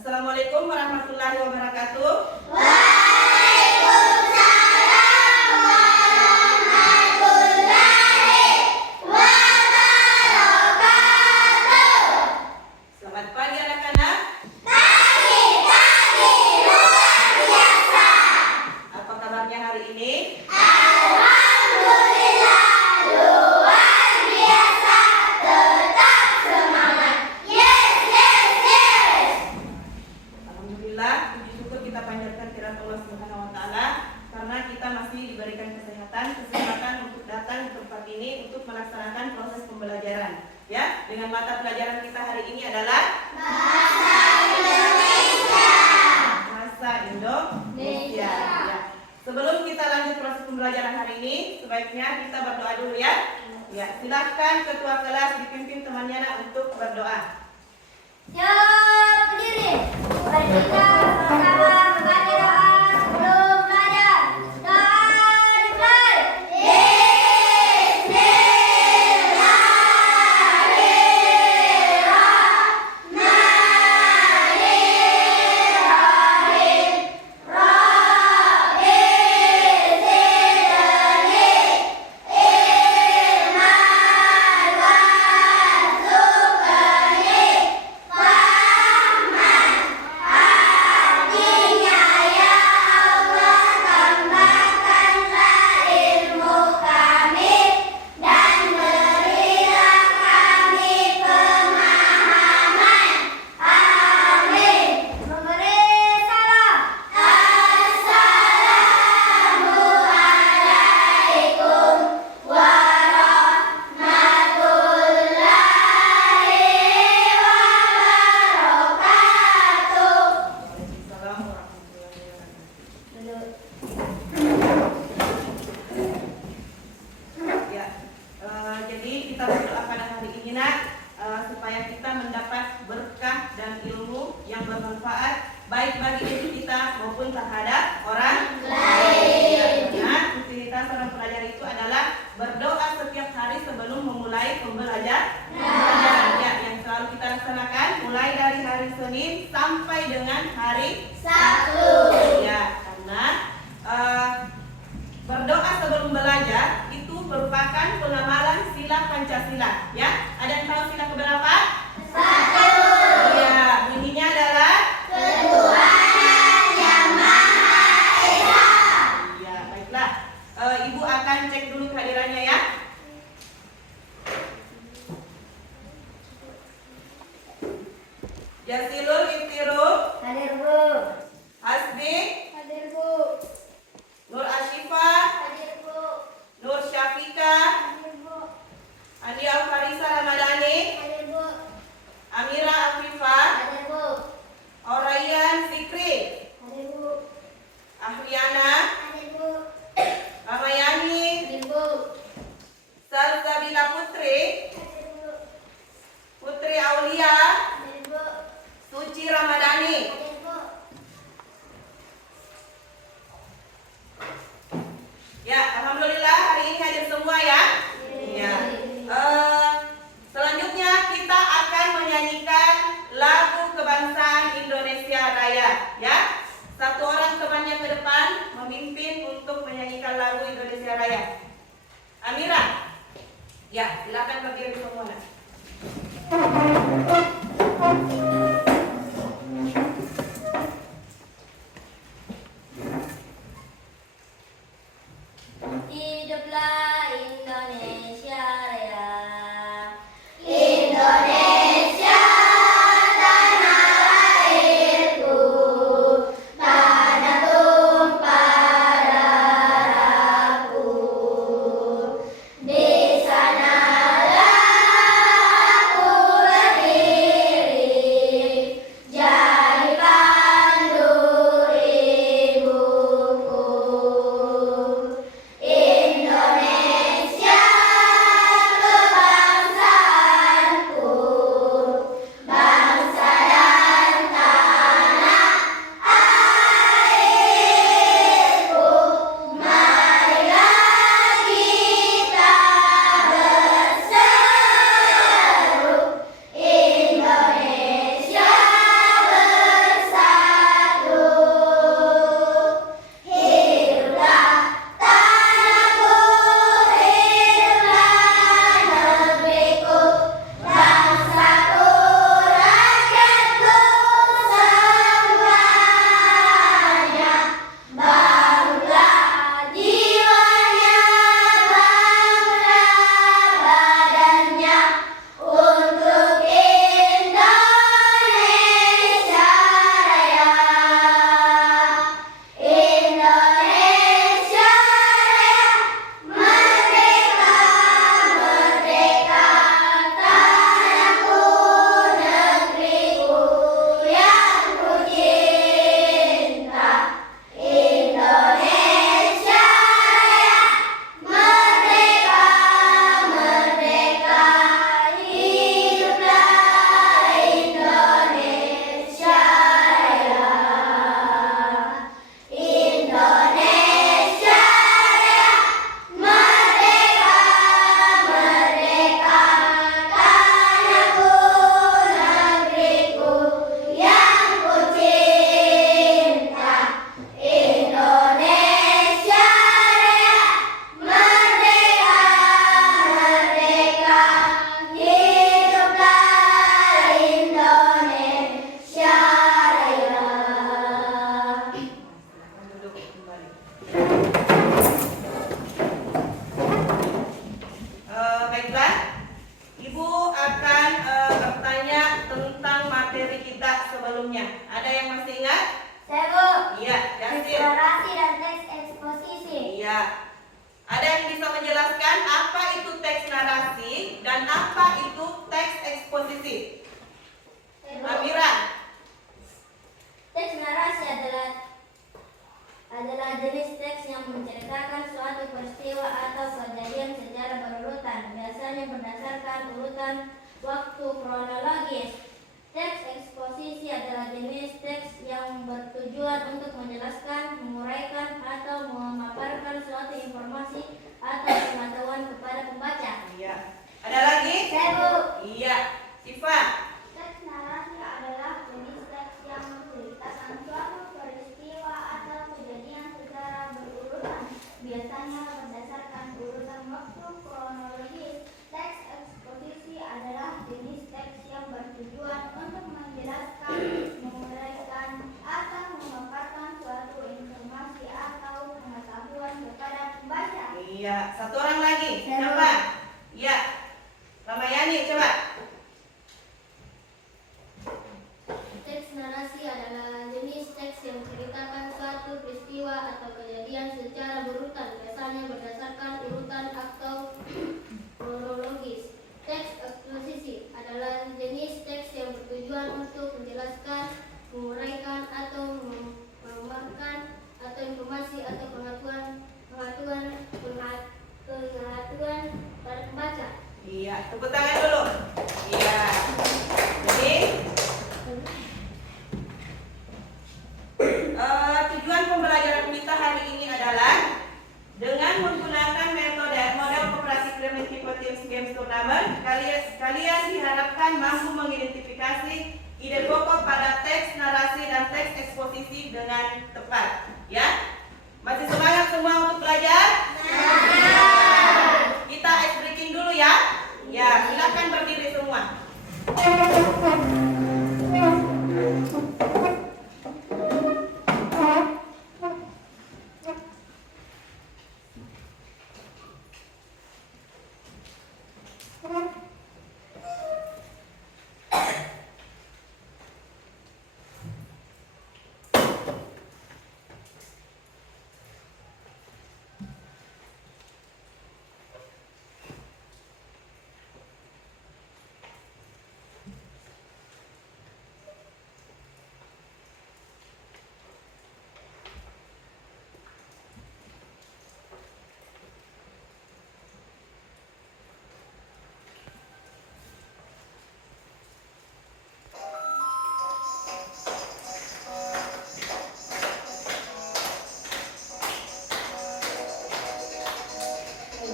Assalamualaikum warahmatullahi wabarakatuh. Waalaikumsalam warahmatullahi wabarakatuh. Selamat pagi anak-anak. Pagi luar biasa. Apa kabarnya hari ini? Alhamdulillah luar biasa. Tetap semangat. Yes, yes, yes. Alhamdulillah, puji syukur kita panjatkan kehadirat Allah Subhanahu wa taala karena kita masih diberikan kesempatan untuk datang ke tempat ini untuk melaksanakan proses pembelajaran. Ya, dengan mata pelajaran kita hari ini adalah Bahasa Indonesia. Bahasa Indonesia. Ya. Sebelum kita lanjut proses pembelajaran hari ini, sebaiknya kita berdoa dulu ya. Ya, silahkan ketua kelas dipimpin temannya nak untuk berdoa. Ya, berdiri. Mari kita bersama membaca doa sebelum belajar. Doa dimulai. Bismillahirrahmanirrahim. Rabbi zidni ilman warzuqni fahman. Artinya ya Allah, tambahkanlah ilmu kami dan berilah kami pemahaman. Amin. Memberi salam. Assalamualaikum warahmatullahi wabarakatuh. Waalaikumsalam warahmatullahi wabarakatuh. Ya, jadi kita berdoa pada hari ini nak supaya kita mendapat berkah dan ilmu yang bermanfaat baik bagi diri kita maupun terhadap orang lain. Ya, rutinitas seorang pelajar itu adalah berdoa setiap hari sebelum memulai pembelajaran. Ya, yang selalu kita laksanakan mulai dari hari Senin sampai dengan hari Sabtu. Ya, karena berdoa sebelum belajar itu merupakan pengamalan sila Pancasila. Ya, ada yang tahu sila keberapa? Satu. Ya, bunyinya adalah Ketuhanan yang Maha Esa. ya, baiklah. Ibu akan cek dulu kehadirannya ya. Jasilul Iftirul, Hadir Bu. Hasbi, Hadir Bu. Nur Ashifa, Hadir Bu. Nur Syafika, Hadir Bu. Andi Alfarisa Ramadhani, Hadir Bu. sebelumnya. Ada yang masih ingat? Saya, Bu. Iya, Teks Yasin. narasi dan teks eksposisi. Iya. Ada yang bisa menjelaskan apa itu teks narasi dan apa itu teks eksposisi? Saya, Bu. Amira. Teks narasi adalah jenis teks yang menceritakan suatu peristiwa atau kejadian secara berurutan, biasanya berdasarkan urutan waktu kronologis. Teks eksposisi adalah jenis teks yang bertujuan untuk menjelaskan, menguraikan, atau memaparkan suatu informasi atau pengetahuan kepada pembaca. Iya. Ada lagi? Saya, Bu. Iya. Siva. Teks narasi adalah jenis teks yang menceritakan suatu peristiwa atau kejadian secara berurutan, biasanya berdasarkan urutan waktu kronologis. Teks eksposisi adalah jenis teks yang bertujuan untuk menjelaskan, menguraikan, atau memaparkan suatu informasi atau pengetahuan kepada pembaca. Iya. Satu orang lagi. Saya. Siapa? Iya. Ramayani, coba. Teks narasi adalah jenis teks yang menceritakan suatu peristiwa atau kejadian secara berurutan, biasanya berdasarkan urutan atau kronologis. Teks eksposisi adalah jenis teks yang bertujuan untuk menjelaskan, menguraikan, atau memaparkan atau informasi atau pengetahuan pada pembaca. Iya. Tepuk tangan dulu. Iya. Jadi tujuan pembelajaran kita hari ini adalah dengan menggunakan metode model operasi primitif games turnamen, kalian diharapkan mampu mengidentifikasi ide pokok pada teks narasi dan teks eksposisi dengan tepat. Ya, masih semangat semua untuk belajar? Kita ice breaking dulu ya. Ya, silakan berdiri semua.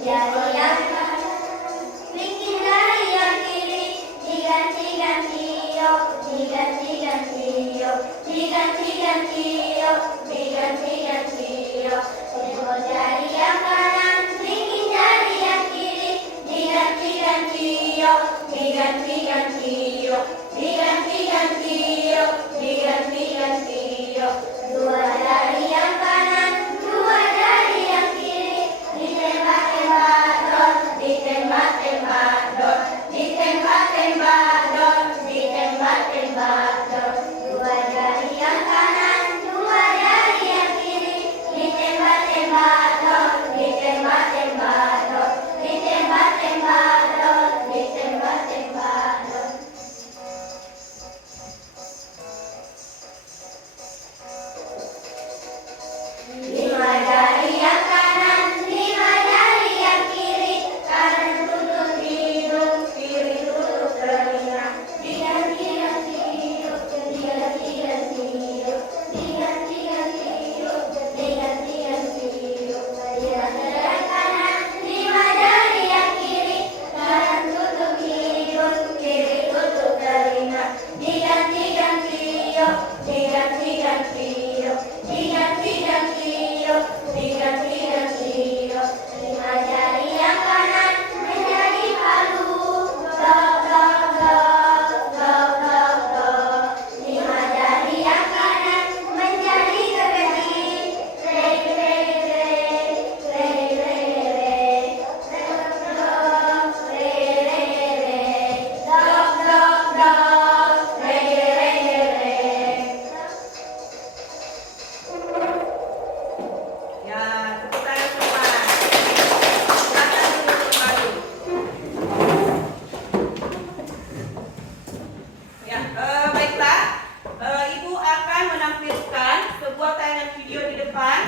Jadi yang bikin dari yang kiri diganti-ganti yo, diganti-ganti yo, diganti-ganti yo, diganti-ganti yo. Coba dari yang kanan bikin dari yang kiri diganti-ganti yo, diganti-ganti yo, diganti-ganti yo, diganti-ganti yo. Dua dari yang kanan, dua dari yang kiri. Ditembak-tembak dot, ditembak-tembak dot, ditembak-tembak dot, ditembak-tembak dot. Dua dari yang kanan, dua dari yang kiri. Ditembak-tembak dot, ditembak-tembak dot, ditembak-tembak dot, ditembak-tembak dot. Lima dari yang kanan, lima dari yang kiri. Kanan tutup hidung, kiri tutup telinga. Diganti-ganti hidup, diganti-ganti hidup, diganti-ganti hidup, diganti-ganti hidup. Lima dari yang kanan, lima dari yang kiri. Kanan tutup hidung, kiri tutup telinga. Diganti-ganti hidup, diganti-ganti hidup, diganti-ganti hidup, diganti-ganti hidup. Lima jari yang kanan menjadi palu, dok dok dok, dok dok dok. Lima jari yang kanan menjadi gergaji, rei rei rei, rei rei rei, dok dok, rei rei rei, dok dok dok, rei rei rei. menampilkan sebuah tayangan video di depan,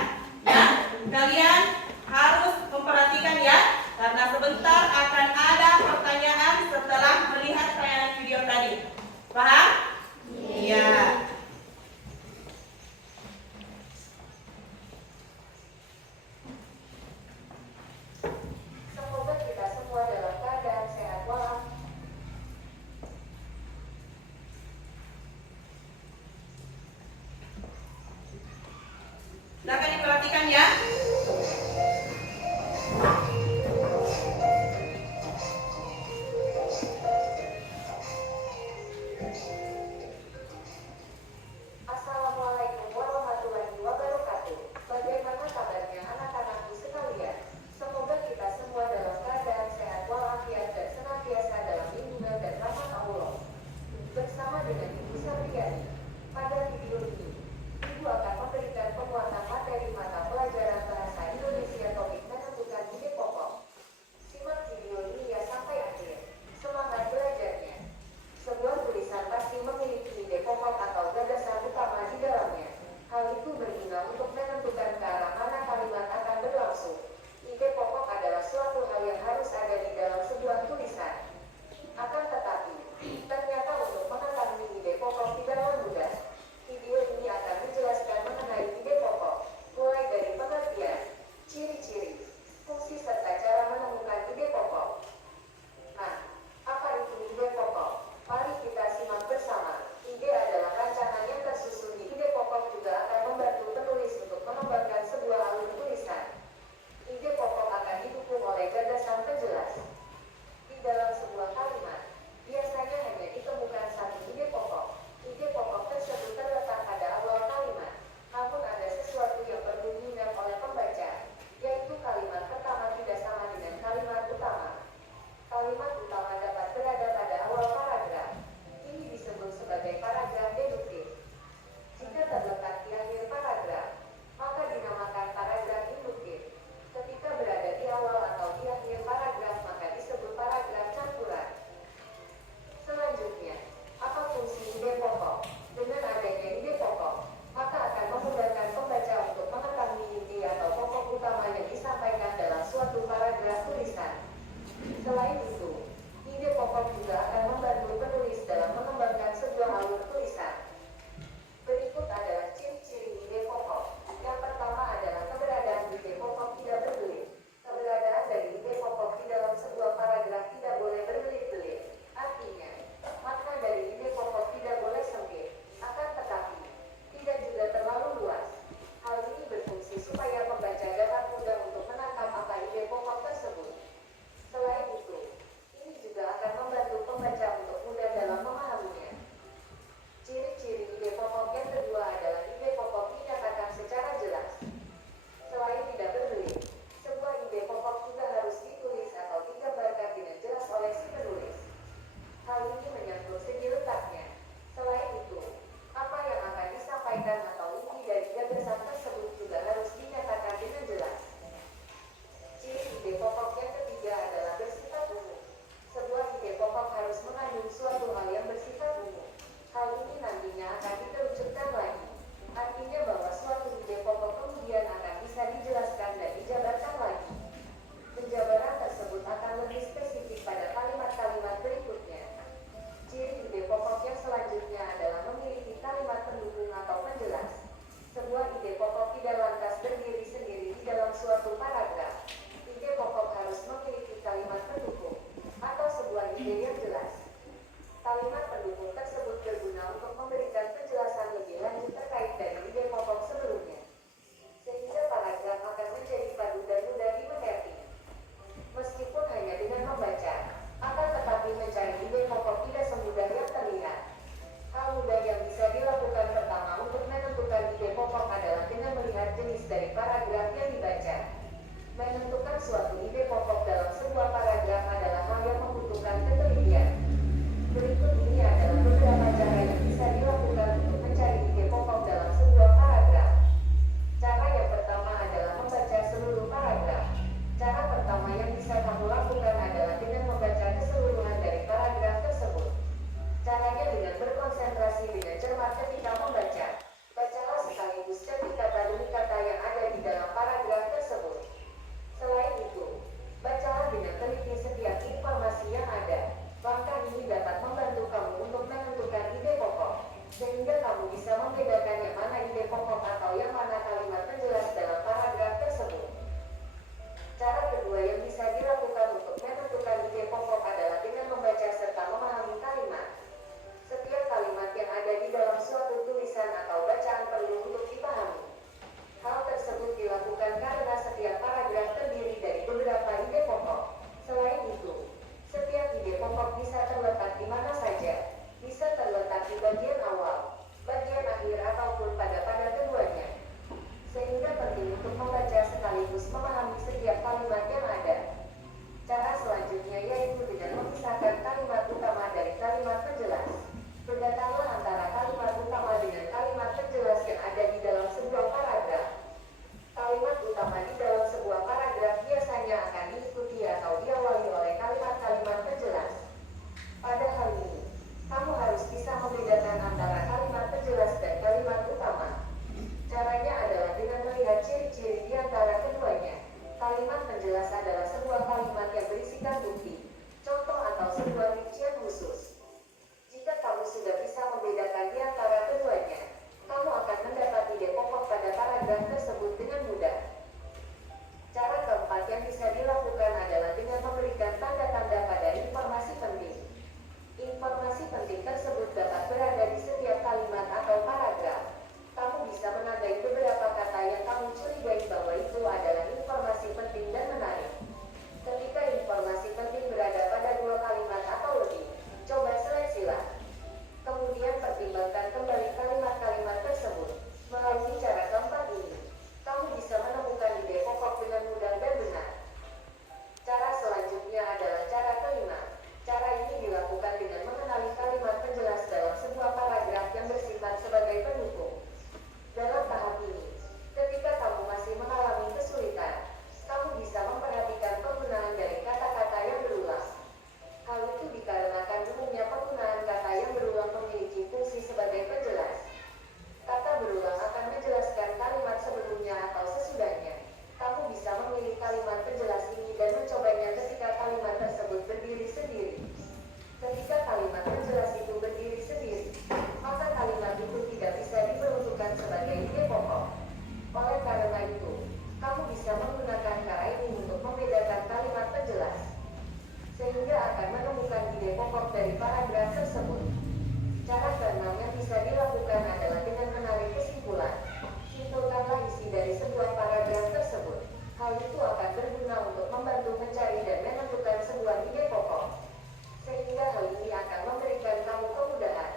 ya. Kalian harus memperhatikan ya, karena sebentar akan ada pertanyaan setelah melihat tayangan video tadi. Paham? Iya. Semoga kita semua dalam keadaan sehat walafiat. Silakan diperhatikan ya. kamu bisa membedakan yang mana ide pokok atau yang mana kalimat penjelas dalam paragraf tersebut. Cara kedua yang bisa dilakukan untuk menentukan ide pokok adalah dengan membaca serta memahami kalimat. Setiap kalimat yang ada di dalam suatu tulisan atau bacaan perlu untuk dipahami. Hal tersebut dilakukan karena setiap paragraf terdiri dari beberapa ide pokok. Selain itu, setiap ide pokok bisa terletak di mana saja. Bisa terletak di bagian awal, bagian akhir ataupun pada keduanya. Sehingga penting untuk membaca sekaligus memahami setiap kalimat yang ada. Cara selanjutnya yaitu dengan memisahkan kalimat utama dari kalimat penjelas. Bedakanlah antara kalimat utama dengan kalimat penjelas yang ada di dalam sebuah paragraf. Kalimat utama di dalam sebuah paragraf biasanya akan diikuti atau diawali oleh kalimat-kalimat penjelas. Pada hal ini, kamu harus bisa membedakan antara kalimat penjelas dan kalimat utama. Caranya adalah dengan melihat ciri-ciri di antara keduanya. Kalimat penjelas adalah sebuah kalimat yang berisikan bukti, contoh atau sebuah rincian khusus. Jika kamu sudah bisa membedakan di antara keduanya, kamu akan mendapat ide pokok pada paragraf tersebut dengan mudah. Cara keempat yang bisa dilakukan adalah dengan memberikan tanda-tanda pada informasi penting. Informasi penting tersebut dapat berada di setiap kalimat atau paragraf. Kamu bisa menandai beberapa kata yang kamu curigai bahwa itu adalah informasi penting dan menarik. Ketika informasi penting berada pada dua kalimat atau lebih, coba seleksilah. Kemudian pertimbangkan kembali kalimat-kalimat tersebut. Melalui cara keempat ini, kamu bisa menemukan ide pokok dengan mudah dan benar. Cara selanjutnya adalah cara kelima. Cara ini dilakukan dengan mengenali kalimat penjelas dalam sebuah paragraf yang bersifat sebagai pendukung. Dalam tahap ini, ketika kamu masih mengalami kesulitan, kamu bisa memperhatikan penggunaan dari kata-kata yang berulang. Hal itu dikarenakan umumnya penggunaan kata yang berulang memiliki fungsi sebagai penjelas. Kata berulang akan menjelaskan kalimat sebelumnya atau sesudahnya. Kamu bisa memilih kalimat penjelas ini dan mencobanya ketika kalimat tersebut berdiri sendiri. Ketika kalimat penjelas itu berdiri sendiri, maka kalimat itu tidak bisa diperuntukkan sebagai ide pokok. Oleh karena itu, kamu bisa menggunakan cara ini untuk membedakan kalimat penjelas, sehingga akan menemukan ide pokok dari paragraf tersebut. Cara keenam yang bisa dilakukan adalah dengan menarik kesimpulan. Simpulkanlah isi dari sebuah paragraf tersebut. Hal itu akan berguna untuk membantu mencari dan menentukan sebuah ide pokok, sehingga hal ini akan memberikan kamu kemudahan.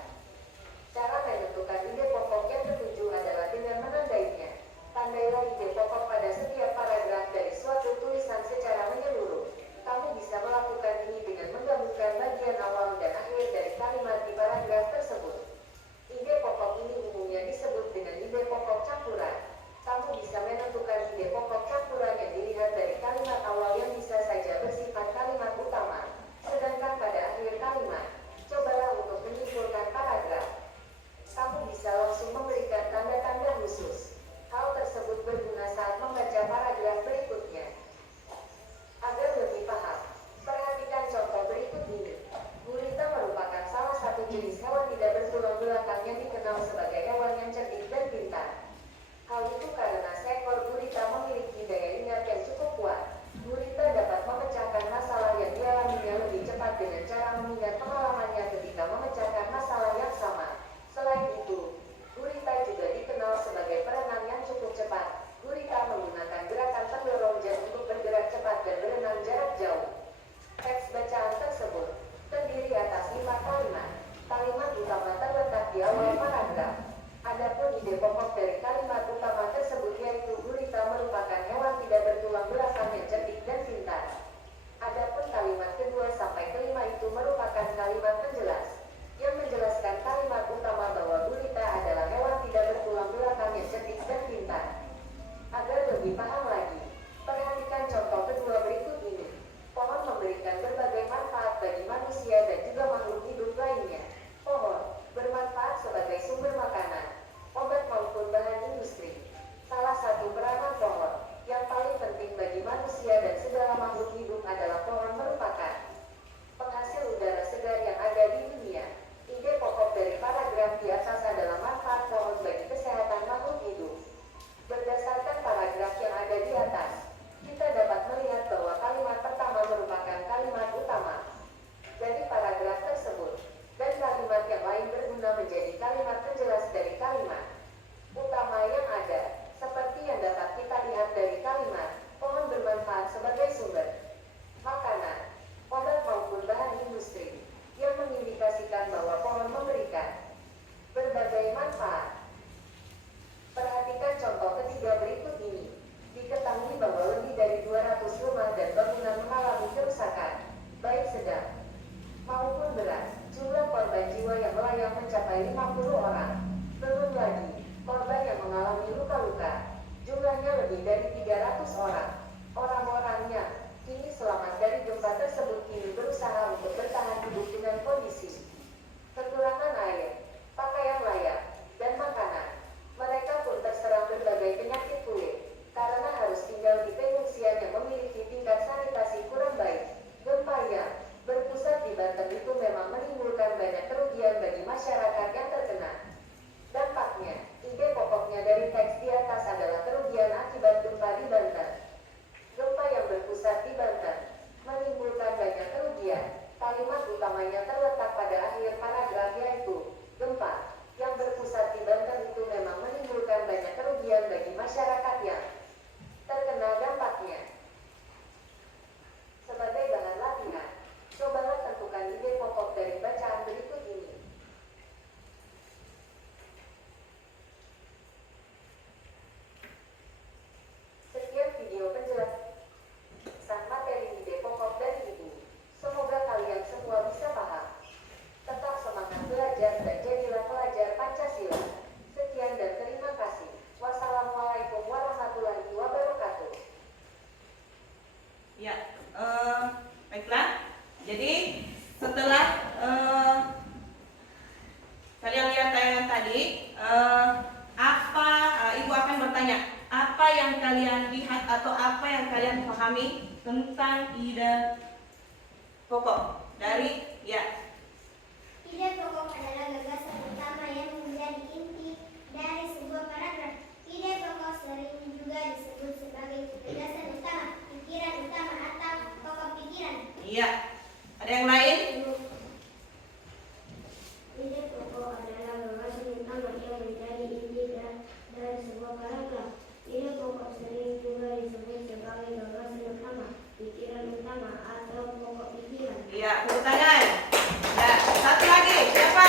Cara menentukan ide pokok yang ketujuh adalah dengan menandainya. Tandailah ide pokok pada setiap paragraf dari suatu tulisan secara menyeluruh. Kamu bisa melakukan ini dengan menggabungkan bagian awal dan akhir dari kalimat di paragraf tersebut. Ide pokok ini umumnya disebut dengan ide pokok campuran. Kamu bisa menentukan ide pokok campuran yang dilihat dari kalimat awal yang bisa saja bersifat kalimat utama, sedangkan pada akhir kalimat, cobalah untuk menyimpulkan paragraf. Kamu bisa langsung memberikan tanda-tanda khusus. Hal tersebut berguna saat membaca paragraf berikutnya. Agar lebih paham, perhatikan contoh berikut ini. Gurita merupakan salah satu jenis hewan tidak bertulang belakang yang dikenal sebagai hewan yang cerdik dan pintar. Hal itu karena seekor gurita memiliki daya ingat yang cukup kuat. Gurita dapat memecahkan masalah yang dialaminya lebih cepat dengan cara mengingat pengalamannya ketika memecahkan masalah yang sama. Selain itu, gurita juga dikenal sebagai perenang yang cukup cepat. Gurita menggunakan gerakan pendorong jan untuk bergerak cepat dan berenang jarak jauh. Teks bacaan tersebut terdiri atas 5 kalimat. Kalimat utama terletak di awal paragraf. Adapun ide pokok dari kalimat utama tersebut yaitu gurita merupakan hewan tidak bertulang belakang yang cerdik dan pintar. Adapun kalimat kedua sampai kelima itu merupakan kalimat penjelas, yang menjelaskan kalimat utama bahwa gurita adalah hewan tidak bertulang belakang yang cerdik dan pintar. Agar lebih paham lagi, perhatikan contoh kedua berikut ini. Pohon memberikan berbagai manfaat bagi manusia dan juga makhluk hidup lainnya. Pohon bermanfaat sebagai sumber makanan, obat maupun bahan tanya, apa yang kalian lihat atau apa yang kalian pahami tentang ide pokok dari ya? Ide pokok adalah gagasan utama yang menjadi inti dari sebuah paragraf. Ide pokok sering juga disebut sebagai gagasan utama, pikiran utama atau pokok pikiran. Iya. Ada yang lain? Ide pokok adalah gagasan utama yang menjadi inti dari sebuah paragraf. Ide pokok sering juga disebut sebagai gagasan utama, pikiran utama atau pokok pikiran. Iya, tepuk tangan. Nah, satu lagi, siapa?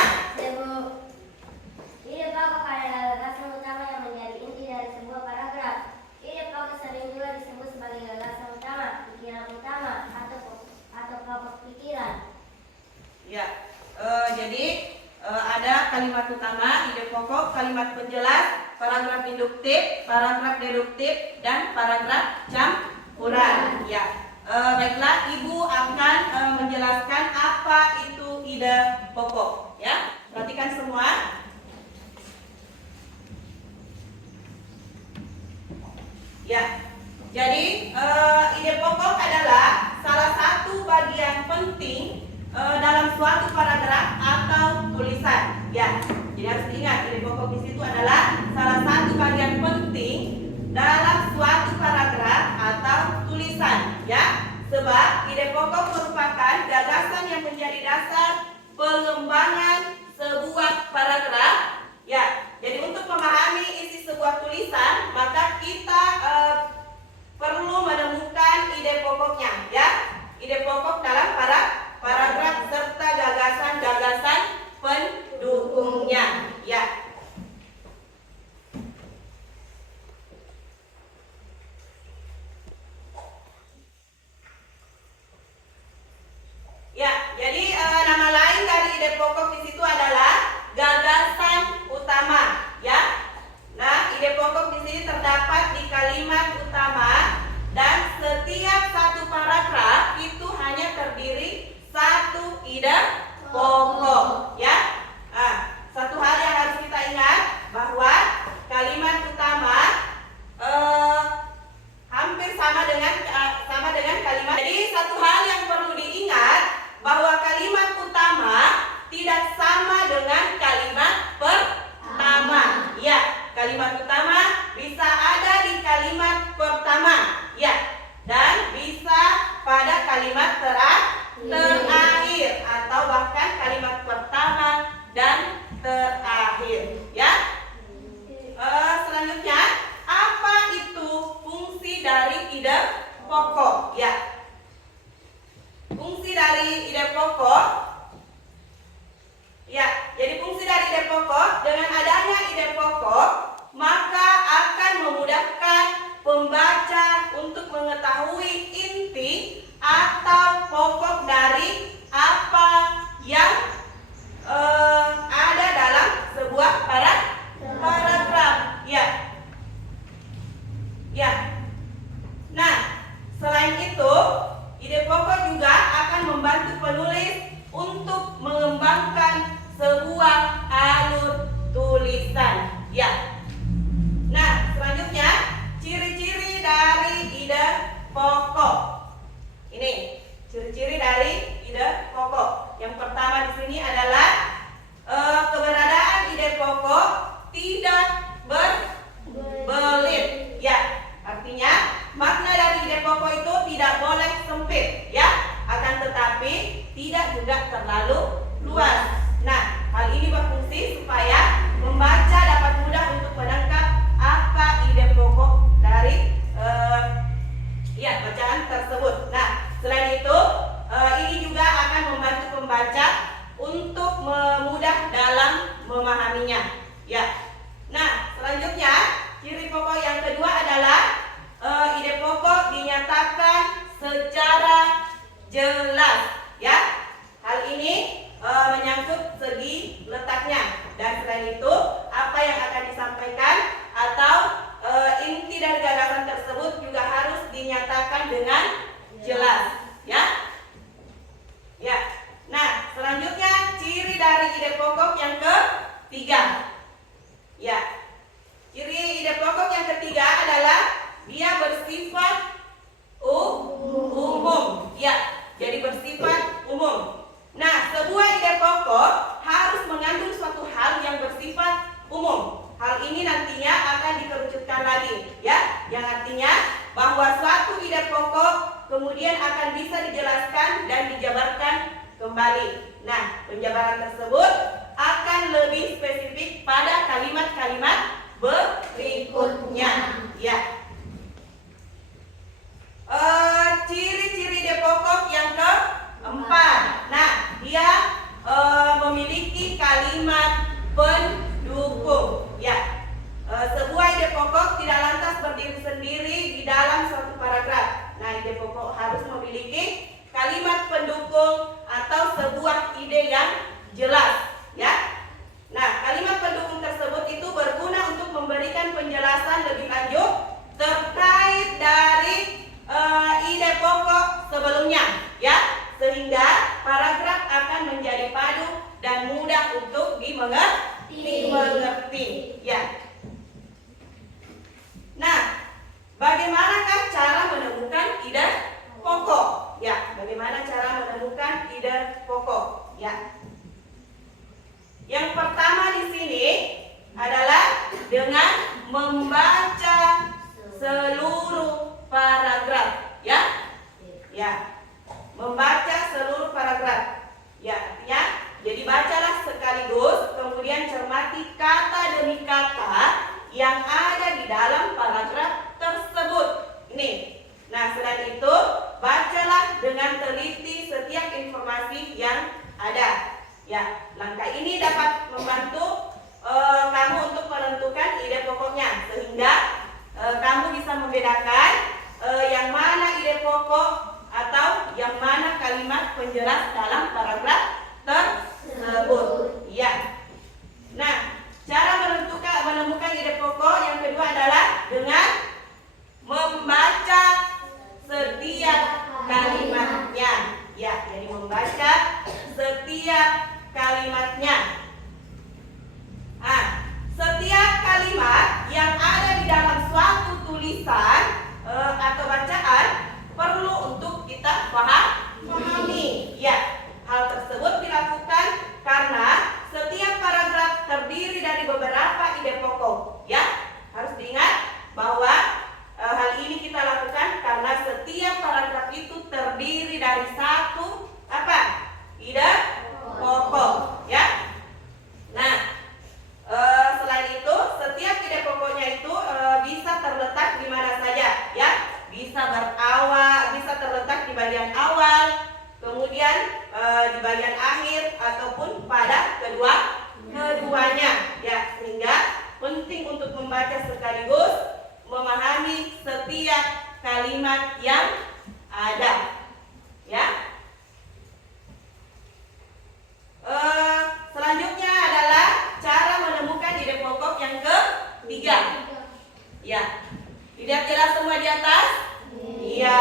Ide pokok adalah gagasan utama yang menjadi inti dari sebuah paragraf. Ide pokok sering juga disebut sebagai gagasan utama, pikiran utama atau pokok pikiran. Ya, jadi ada kalimat utama, ide pokok, kalimat penjelas, paragraf induktif, paragraf deduktif, dan paragraf campuran. Ya, baiklah, Ibu akan menjelaskan apa itu ide pokok. Ya, perhatikan semua. Ya, jadi ide pokok adalah salah satu bagian penting dalam suatu paragraf atau tulisan. Ya, jadi harus diingat ide pokok di situ adalah salah satu bagian penting dalam suatu paragraf atau tulisan. Ya, sebab ide pokok merupakan gagasan yang menjadi dasar pengembangan sebuah paragraf. Ya, jadi untuk memahami isi sebuah tulisan, maka kita perlu menemukan ide pokoknya. Ya, ide pokok dalam paragraf serta gagasan-gagasan pendukungnya. Ya. Ya, jadi nama lain dari ide pokok di situ adalah gagasan utama. Ya. Nah, ide pokok di sini terdapat di kalimat utama dan setiap satu paragraf itu hanya terdiri satu ide pokok. Ya. Nah, satu hal yang harus kita ingat bahwa kalimat utama hampir sama dengan kalimat. Jadi satu hal yang perlu diingat bahwa kalimat utama tidak sama dengan kalimat pertama. Ya, kalimat utama bisa ada di kalimat pertama. Ya, dan bisa pada kalimat terakhir atau bahkan kalimat pertama dan terakhir. Ya. Selanjutnya, apa itu fungsi dari ide pokok? Ya. Fungsi dari ide pokok. Ya, jadi fungsi dari ide pokok, dengan adanya ide pokok, maka akan memudahkan pembaca untuk mengetahui inti atau pokok dari apa yang ada dalam sebuah paragraf. Ya. Ya. Nah, selain itu, ide pokok juga akan membantu penulis untuk mengembangkan sebuah alur tulisan. Ya. Nah, selanjutnya ciri-ciri dari ide pokok. Ini ciri-ciri dari ide pokok. Yang pertama di sini adalah keberadaan ide pokok tidak berbelit. Ya, artinya makna dari ide pokok itu tidak boleh sempit, ya, akan tetapi tidak juga terlalu luas. Nah, hal ini berfungsi supaya membaca dapat mudah untuk menangkap apa ide pokok dari bacaan tersebut. Nah, selain itu ini juga akan membantu pembaca untuk mudah dalam memahaminya. Ya. Nah, selanjutnya ciri pokok yang kedua adalah ide pokok dinyatakan secara jelas. Ya, hal ini menyangkut segi letaknya, dan selain itu apa yang akan disampaikan atau inti dari gagasan tersebut juga harus dinyatakan dengan jelas. Ya. Ya. Nah, selanjutnya ciri dari ide pokok yang ketiga. Ya. Ciri ide pokok yang ketiga bahwa suatu ide pokok kemudian akan bisa dijelaskan dan dijabarkan kembali. Nah, penjabaran tersebut akan lebih spesifik pada kalimat-kalimat berikutnya. Ya. Ciri-ciri ide pokok yang keempat. Nah, dia memiliki kalimat pendukung. Ya. Sebuah ide pokok tidak lantas berdiri sendiri di dalam suatu paragraf. Nah, ide pokok harus memiliki kalimat pendukung atau sebuah ide yang jelas, ya. Nah, kalimat pendukung tersebut itu berguna untuk memberikan penjelasan lebih lanjut terkait dari ide pokok sebelumnya, ya, sehingga paragraf akan menjadi padu dan mudah untuk dimengerti, ya. Nah, bagaimanakah cara menemukan ide pokok? Ya, bagaimana cara menemukan ide pokok? Ya. Yang pertama di sini adalah dengan membaca seluruh paragraf, ya. Ya. Membaca seluruh paragraf. Ya, artinya jadi bacalah sekaligus, kemudian cermati kata demi kata yang ada di dalam paragraf tersebut. Ini. Nah, selain itu, bacalah dengan teliti setiap informasi yang ada. Ya, langkah ini dapat membantu kamu untuk menentukan ide pokoknya, sehingga kamu bisa membedakan yang mana ide pokok atau yang mana kalimat penjelas dalam paragraf tersebut. Ya. Nah, cara menemukan ide pokok yang kedua adalah dengan membaca setiap kalimatnya. Ya, jadi membaca setiap kalimatnya. Setiap kalimat yang ada di dalam suatu tulisan atau bacaan perlu untuk kita pahami. Ya, hal tersebut dilakukan karena setiap paragraf terdiri dari beberapa ide pokok. Ya, harus diingat bahwa hal ini kita lakukan karena setiap paragraf itu terdiri dari satu ide pokok, ya. Nah, selain itu setiap ide pokoknya itu bisa terletak di mana saja, ya. Bisa terletak di bagian awal, kemudian di bagian akhir ataupun pada keduanya, ya. Sehingga penting untuk membaca sekaligus memahami setiap kalimat yang ada, ya. Selanjutnya adalah cara menemukan ide pokok yang ketiga. Ya, tidak jelas semua di atas? Iya.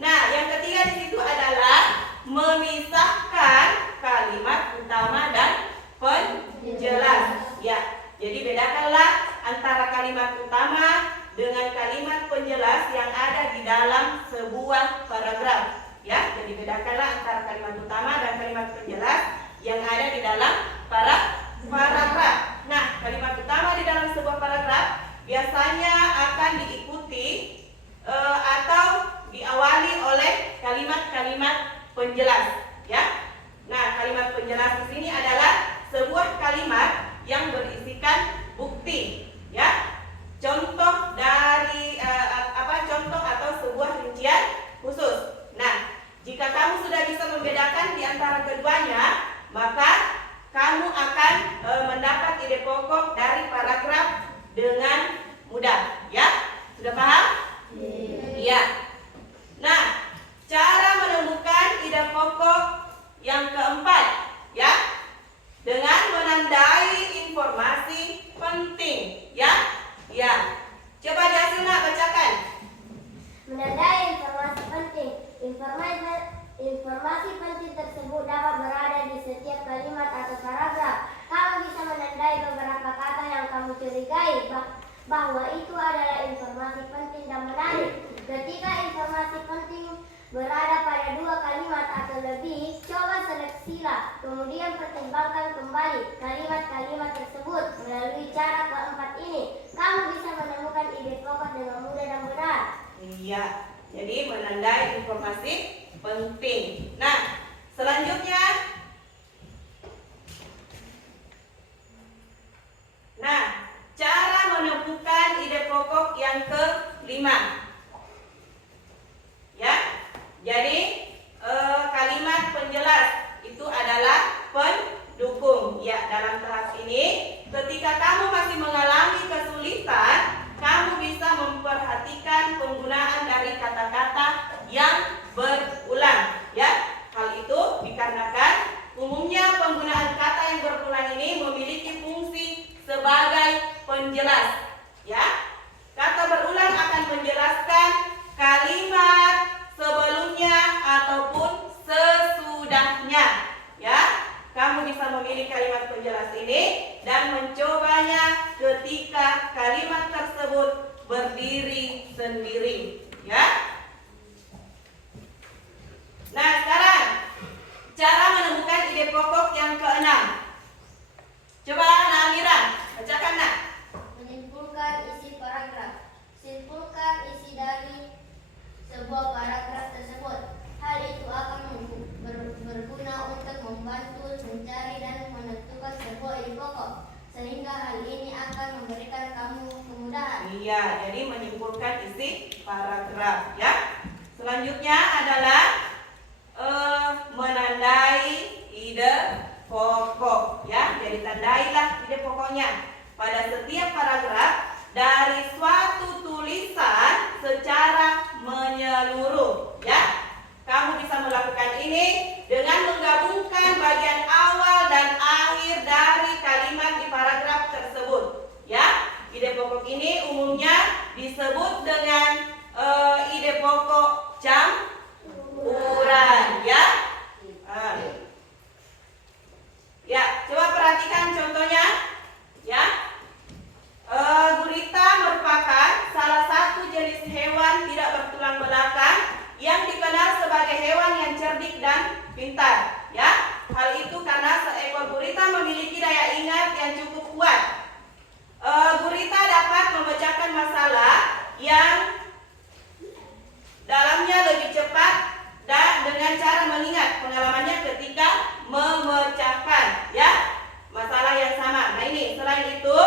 Nah, yang ketiga di situ adalah memisahkan kalimat utama dan penjelas. Ya, jadi bedakanlah antara kalimat utama dengan kalimat penjelas yang ada di dalam sebuah paragraf. Ya, jadi bedakanlah antara kalimat utama dan kalimat penjelas yang ada di dalam paragraf. Nah, kalimat utama di dalam sebuah paragraf biasanya akan diikuti atau diawali oleh kalimat-kalimat penjelas. Ya, nah kalimat penjelas di sini adalah sebuah kalimat yang berisikan bukti. Ya. Contoh dari contoh atau sebuah rincian khusus. Nah, jika kamu sudah bisa membedakan di antara keduanya, maka kamu akan mendapat ide pokok dari paragraf dengan mudah. Ya, sudah paham? Iya. Nah, cara menemukan ide pokok yang keempat, ya, dengan menandai informasi penting. Ya. Ya, coba Jasuna bacakan. Menandai informasi penting. Informasi penting tersebut dapat berada di setiap kalimat atau paragraf. Kamu bisa menandai beberapa kata yang kamu curigai bahwa itu adalah informasi penting dan menarik. Ketika informasi penting berada pada dua kalimat atau lebih, coba seleksilah, kemudian pertimbangkan kembali kalimat-kalimat tersebut. Melalui cara keempat ini, kamu bisa menemukan ide pokok dengan mudah dan benar. Iya, jadi menandai informasi penting. Nah, selanjutnya, cara menemukan ide pokok yang kelima. Ya, jadi kalimat penjelas itu adalah pendukung. Ya, dalam tahap ini, ketika kamu masih mengalami kesulitan, kamu bisa memperhatikan penggunaan dari kata-kata yang berulang. Ya, hal itu dikarenakan umumnya penggunaan kata yang berulang ini memiliki fungsi sebagai penjelas. Ya, kata berulang akan menjelaskan kalimat sebelumnya ataupun sesudahnya. Ya, kamu bisa memilih kalimat penjelas ini dan mencobanya ketika kalimat tersebut berdiri sendiri. Ya. Nah, sekarang cara menemukan ide pokok yang keenam. Coba Amira, bacakan nak. Menyimpulkan isi paragraf. Simpulkan isi dari sebuah paragraf tersebut. Hal itu akan berguna untuk membantu mencari dan menentukan sebuah ide pokok, sehingga hal ini akan memberikan kamu kemudahan. Iya, jadi menyimpulkan isi paragraf. Ya. Selanjutnya adalah menandai ide pokok. Ya, jadi tandailah ide pokoknya pada setiap paragraf dari suatu tulisan secara menyeluruh. Ya, kamu bisa melakukan ini dengan menggabungkan bagian awal dan akhir dari kalimat di paragraf tersebut. Ya, ide pokok ini umumnya disebut dengan ide pokok campuran. Ya, ya, coba perhatikan contohnya. Ya. Gurita merupakan salah satu jenis hewan tidak bertulang belakang yang dikenal sebagai hewan yang cerdik dan pintar. Ya, hal itu karena seekor gurita memiliki daya ingat yang cukup kuat. Gurita dapat memecahkan masalah yang dalamnya lebih cepat dan dengan cara mengingat pengalamannya ketika memecahkan masalah yang sama. Nah, ini selain itu,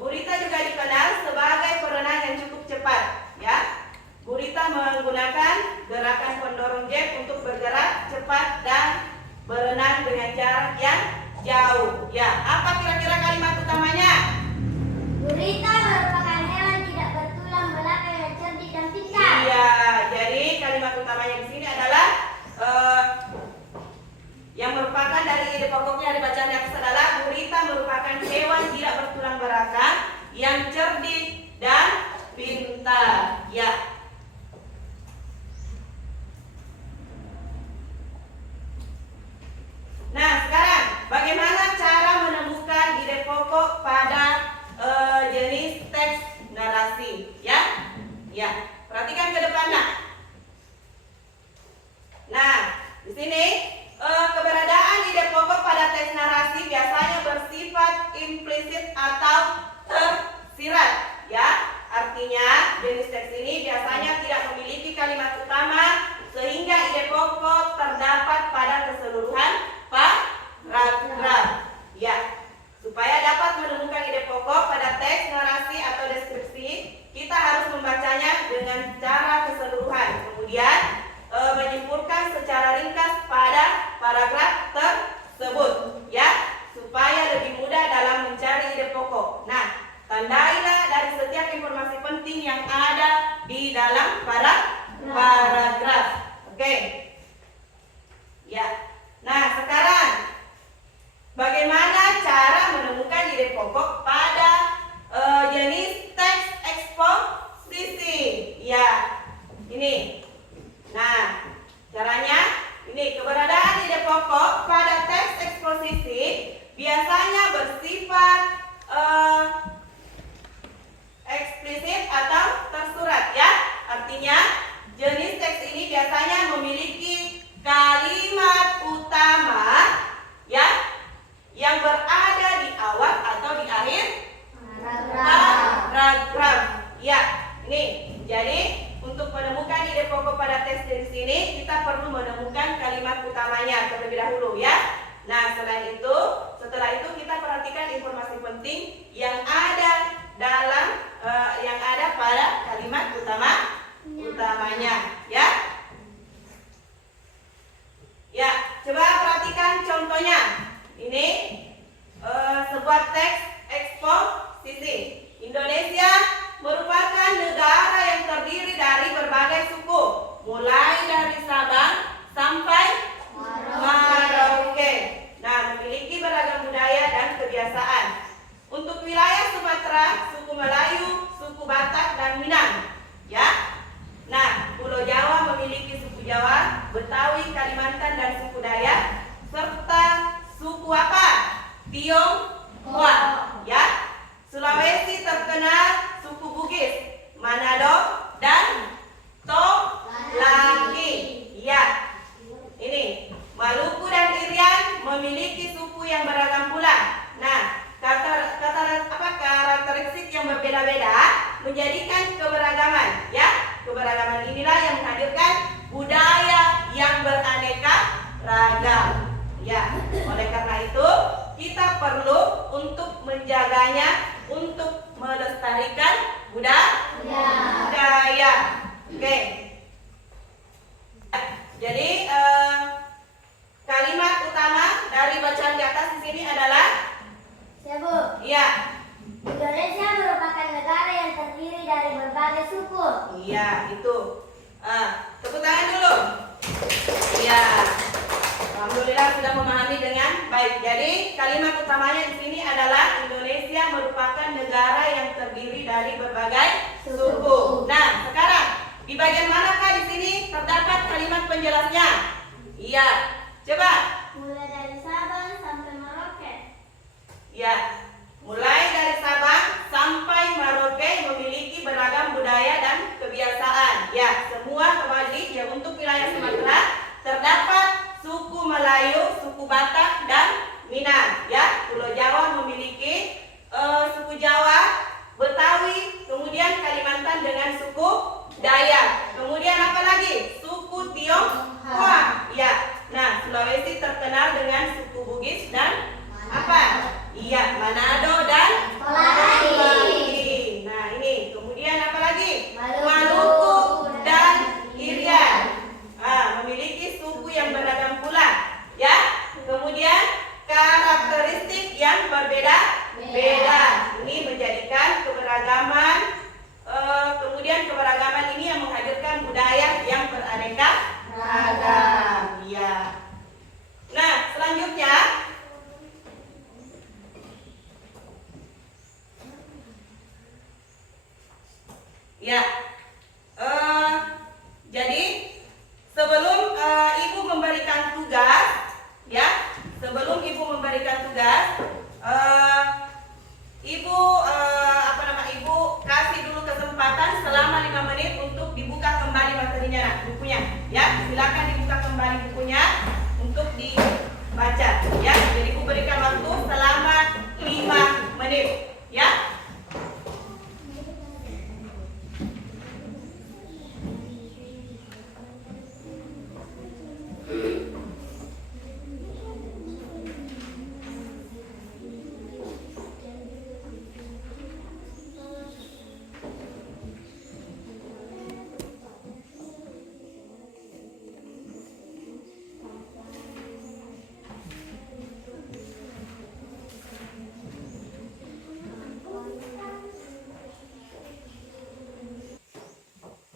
gurita juga dikenal sebagai perenang yang cukup cepat. Ya, gurita menggunakan gerakan pendorong jet untuk bergerak cepat dan berenang dengan jarak yang jauh. Ya, apa kira-kira kalimat utamanya? Gurita merupakan hewan tidak bertulang belakang yang cerdik dan pintar. Iya, jadi kalimat utamanya di sini adalah yang merupakan dari ide pokoknya dibacaan di atas adalah gurita merupakan hewan tidak bertulang belakang yang cerdik dan pintar. Ya. Nah, sekarang bagaimana cara menemukan ide pokok pada jenis teks narasi? Ya, ya. Perhatikan ke depan nak. Nah, di sini keberadaan ide pokok pada teks narasi biasanya bersifat implisit atau tersirat. Ya, artinya jenis teks ini biasanya tidak memiliki kalimat utama sehingga ide pokok terdapat pada keseluruhan paragraf. Ya, supaya dapat menemukan ide pokok pada teks narasi atau deskripsi, kita harus membacanya dengan cara keseluruhan. Kemudian menyimpulkan secara ringkas pada paragraf tersebut, ya, supaya lebih mudah dalam mencari ide pokok. Nah, tandailah dari setiap informasi penting yang ada di dalam paragraf. Oke. Ya. Nah, sekarang bagaimana cara menemukan ide pokok pada jenis teks eksposisi? Ya, ini. Nah, caranya ini, keberadaan ide pokok pada teks eksposisi biasanya bersifat eksplisit atau tersurat. Ya, artinya jenis teks ini biasanya memiliki kalimat utama ya yang berada di awal atau di akhir paragraf. Ya, ini. Jadi untuk menemukan kita perlu menemukan kalimat utamanya terlebih dahulu ya. Nah, setelah itu kita perhatikan informasi penting yang ada pada kalimat utamanya ya. Ya, coba perhatikan contohnya. Ini sebuah teks eksposisi. Indonesia merupakan negara yang terdiri dari berbagai suku, mulai dari Sabang sampai Merauke. Nah, memiliki beragam budaya dan kebiasaan. Untuk wilayah Sumatera, suku Melayu, suku Batak, dan Minang. Ya. Nah, Pulau Jawa memiliki suku Jawa, Betawi, Kalimantan, dan suku Dayak, serta suku apa? Tionghoa. Ya. Sulawesi terkenal suku Bugis, Manado, dan Tolaki. Ya. Ini Maluku dan Irian memiliki suku yang beragam pula. Nah, karakteristik yang berbeda-beda menjadikan keberagaman. Ya, keberagaman inilah yang menghadirkan budaya yang beraneka ragam. Ya, oleh karena itu kita perlu untuk menjaganya, untuk melestarikan budaya. Oke. Jadi kalimat utama dari bacaan di atas di sini adalah Bu. iya. Indonesia merupakan negara yang terdiri dari berbagai suku. Iya, itu. Tepuk tangan dulu. Iya. Alhamdulillah sudah memahami dengan baik. Jadi kalimat utamanya di sini adalah Indonesia merupakan negara yang terdiri dari berbagai suku. Nah, sekarang di bagian manakah di sini terdapat kalimat penjelasnya? Iya. Coba. Mulai dari Sabang sampai Merauke. Ya. Mulai dari Sabang sampai Merauke memiliki beragam budaya dan kebiasaan. Ya, semua kembali ya untuk wilayah Sumatera terdapat suku Melayu, suku Batak, dan Minang. Ya, Pulau Jawa memiliki suku Jawa, Betawi, kemudian Kalimantan dengan suku Dayak. Kemudian apa lagi? Suku Tionghoa. Ya. Nah, Sulawesi terkenal dengan suku Bugis dan apa? Iya, Manado dan Tolaki. Nah, ini. Kemudian apa lagi? Maluku dan Irian. Memiliki suku yang beragam pula. Ya. Kemudian karakteristik yang berbeda-beda. Ini menjadikan keberagaman. Kemudian keberagaman ini yang menghadirkan budaya yang beraneka ragam. Ya. Nah, selanjutnya ya. Jadi sebelum Ibu memberikan tugas, ya, Ibu Ibu kasih dulu kesempatan selama 5 menit untuk dibuka kembali materinya, nah, bukunya. Ya, silakan dibuka kembali bukunya untuk dibaca. Ya, jadi Ibu berikan waktu selama 5 menit. Ya.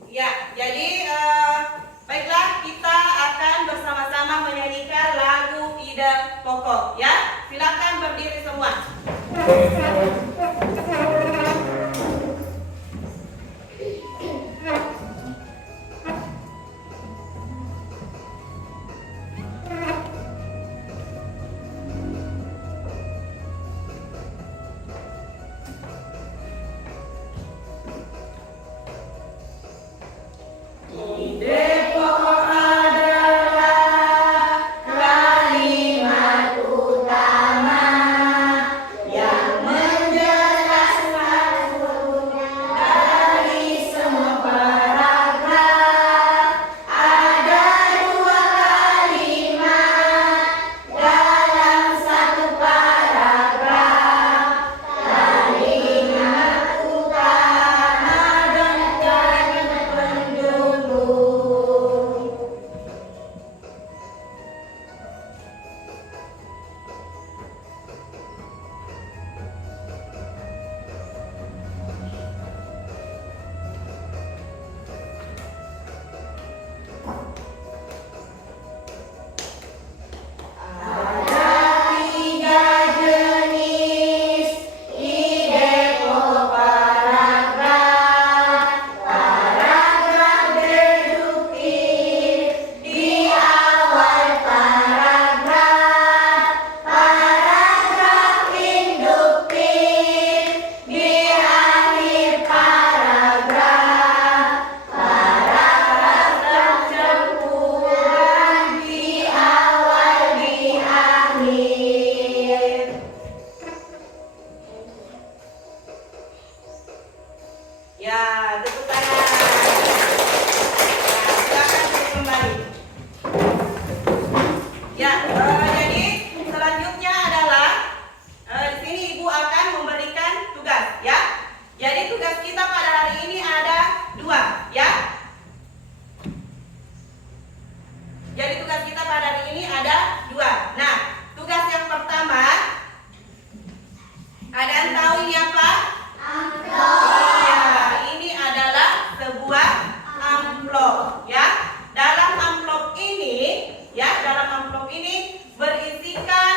Ya, jadi baiklah, kita akan bersama-sama menyanyikan lagu Ide Pokok. Ya, silakan berdiri semua. Ide pokok adalah kalimat utama yang menjadi Ya, tepuk tangan. Nah, silakan duduk kembali. Ya, jadi selanjutnya adalah di sini Ibu akan memberikan tugas, ya. Jadi tugas kita pada hari ini ada 2, ya. Jadi tugas kita pada hari ini ada 2. Nah, tugas yang pertama, ada yang tahu ini apa? Iya, ini adalah sebuah amplop, ya. Dalam amplop ini, ya, berisikan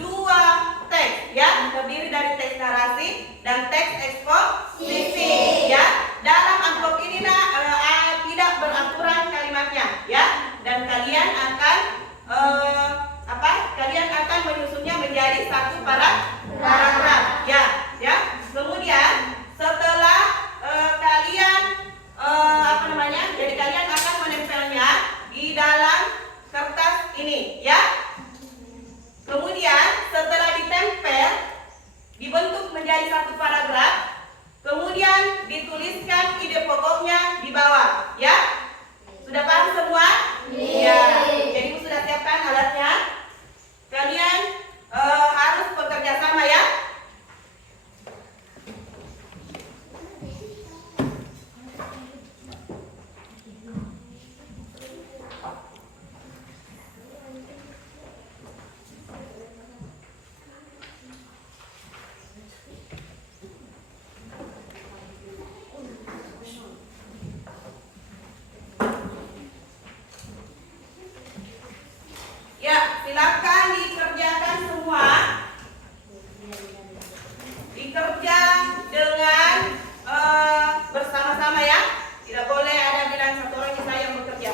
2 teks, ya, terdiri dari teks narasi dan teks eksposisi, ya. Dalam amplop ini tidak beraturan kalimatnya, ya, dan kalian akan kalian akan menyusunnya menjadi satu paragraf, ya. Kemudian setelah kalian jadi kalian akan menempelnya di dalam kertas ini, ya. Kemudian setelah ditempel, dibentuk menjadi satu paragraf, kemudian dituliskan ide pokoknya di bawah, ya. Sudah paham semua? Iya. Jadi Ibu sudah siapkan alatnya. Kalian harus bekerja sama, ya. Ya, silakan dikerjakan semua. Dikerja dengan bersama-sama, ya. Tidak boleh ada bilang satu orang ini saya yang bekerja.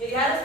Jadi harus